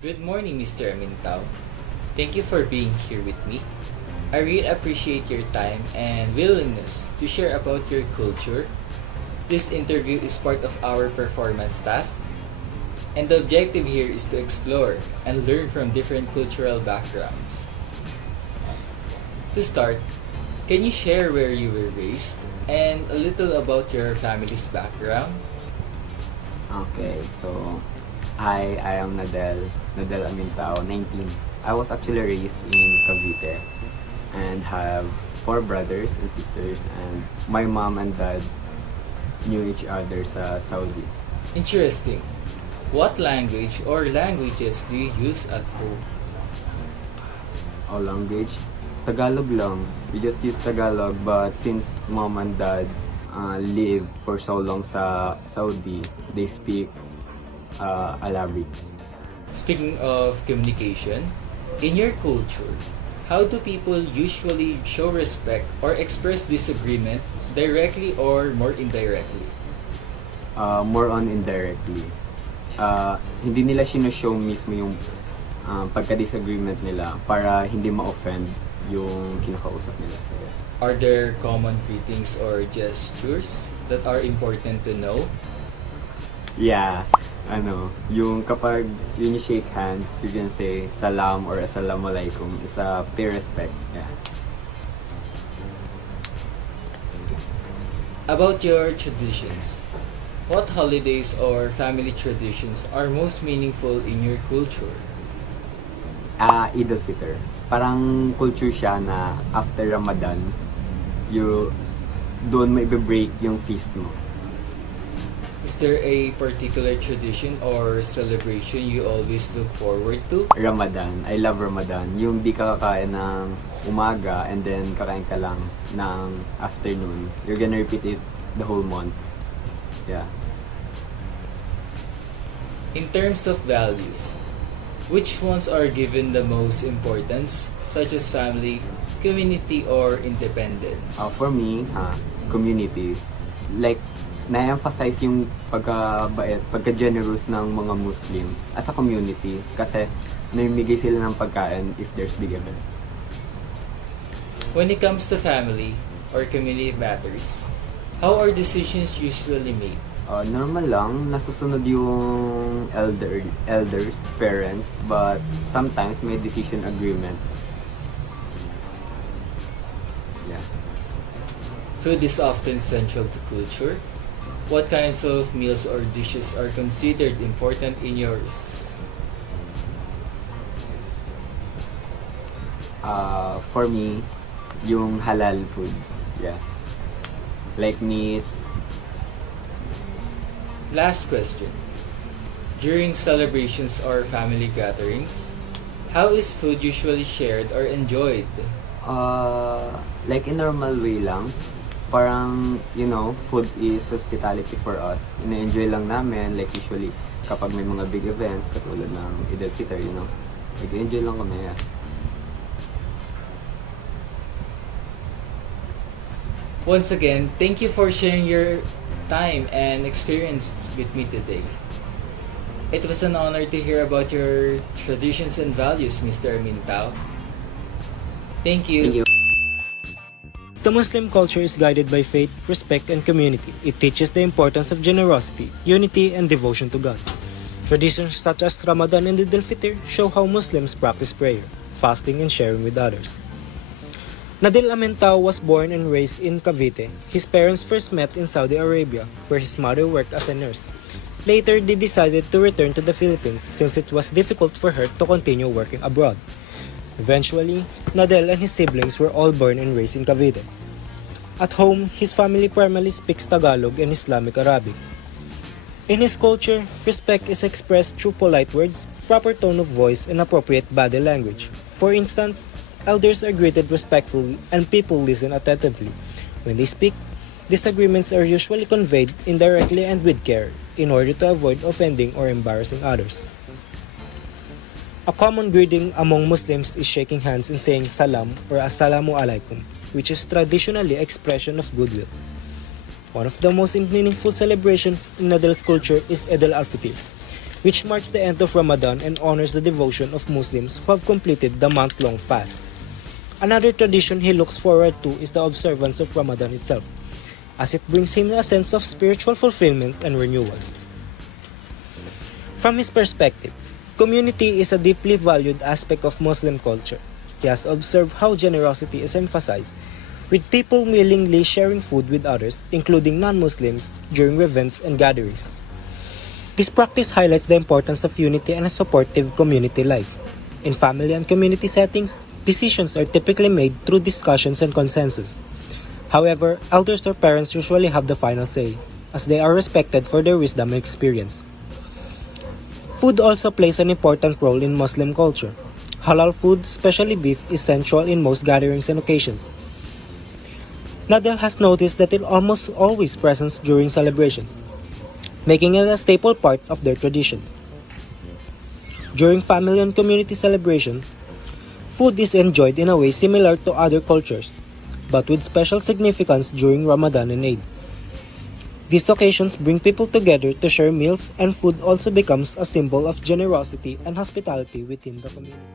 Good morning, Mr. Amintao. Thank you for being here with me. I really appreciate your time and willingness to share about your culture. This interview is part of our performance task, and the objective here is to explore and learn from different cultural backgrounds. To start, can you share where you were raised and a little about your family's background? Okay, so I am Nadel Amintao, 19. I was actually raised in Cavite and have four brothers and sisters, and my mom and dad knew each other sa Saudi. Interesting. What language or languages do you use at home? Our language, Tagalog lang. We just use Tagalog, but since mom and dad live for so long sa Saudi, they speak Arabic. Speaking of communication, in your culture, how do people usually show respect or express disagreement directly or more indirectly? More on indirectly. Hindi nila show mismo yung pagka-disagreement nila para hindi ma-offend yung kinakausap nila. Are there common greetings or gestures that are important to know? Yeah, yung kapag yun you shake hands, you can say salam or assalamualaikum. It's a pay respect. Yeah. About your traditions, what holidays or family traditions are most meaningful in your culture? Eid al-Fitr. Parang culture siya na after Ramadan, doon may break yung feast mo. Is there a particular tradition or celebration you always look forward to? Ramadan. I love Ramadan. Yung di ka kakain ng umaga and then kakain ka lang ng afternoon. You're gonna repeat it the whole month. Yeah. In terms of values, which ones are given the most importance, such as family, community, or independence? For me, community. Like, na-emphasize yung pagkabait, pagka-generous ng mga Muslim as a community kasi namimigay sila ng pagkain if there's big event. When it comes to family or community matters, how are decisions usually made? Normal lang, nasusunod yung elders, parents, but sometimes may decision agreement. Yeah. Food is often central to culture. What kinds of meals or dishes are considered important in yours? For me, yung halal foods. Yeah. Like meats. Last question. During celebrations or family gatherings, how is food usually shared or enjoyed? Like in normal way lang. Parang, food is hospitality for us. Ina-enjoy lang namin, like usually, kapag may mga big events, katulad ng Eid al-Fitr, nag-enjoy lang kami, yeah. Once again, thank you for sharing your time and experience with me today. It was an honor to hear about your traditions and values, Mr. Amintao. Thank you. Thank you. The Muslim culture is guided by faith, respect, and community. It teaches the importance of generosity, unity, and devotion to God. Traditions such as Ramadan and Eid al-Fitr show how Muslims practice prayer, fasting, and sharing with others. Nadil Amintao was born and raised in Cavite. His parents first met in Saudi Arabia, where his mother worked as a nurse. Later, they decided to return to the Philippines since it was difficult for her to continue working abroad. Eventually, Nadel and his siblings were all born and raised in Cavite. At home, his family primarily speaks Tagalog and Islamic Arabic. In his culture, respect is expressed through polite words, proper tone of voice, and appropriate body language. For instance, elders are greeted respectfully and people listen attentively. When they speak, disagreements are usually conveyed indirectly and with care in order to avoid offending or embarrassing others. A common greeting among Muslims is shaking hands and saying salam or assalamu alaikum, which is traditionally expression of goodwill. One of the most meaningful celebrations in Nadel's culture is Eid al-Fitr. which marks the end of Ramadan and honors the devotion of Muslims who have completed the month-long fast. Another tradition he looks forward to is the observance of Ramadan itself, as it brings him a sense of spiritual fulfillment and renewal. From his perspective, community is a deeply valued aspect of Muslim culture. He has observed how generosity is emphasized, with people willingly sharing food with others, including non-Muslims, during events and gatherings. This practice highlights the importance of unity and a supportive community life. In family and community settings, decisions are typically made through discussions and consensus. However, elders or parents usually have the final say, as they are respected for their wisdom and experience. Food also plays an important role in Muslim culture. Halal food, especially beef, is central in most gatherings and occasions. Nadel has noticed that it almost always present during celebration, making it a staple part of their traditions. During family and community celebration, food is enjoyed in a way similar to other cultures, but with special significance during Ramadan and Eid. These occasions bring people together to share meals, and food also becomes a symbol of generosity and hospitality within the community.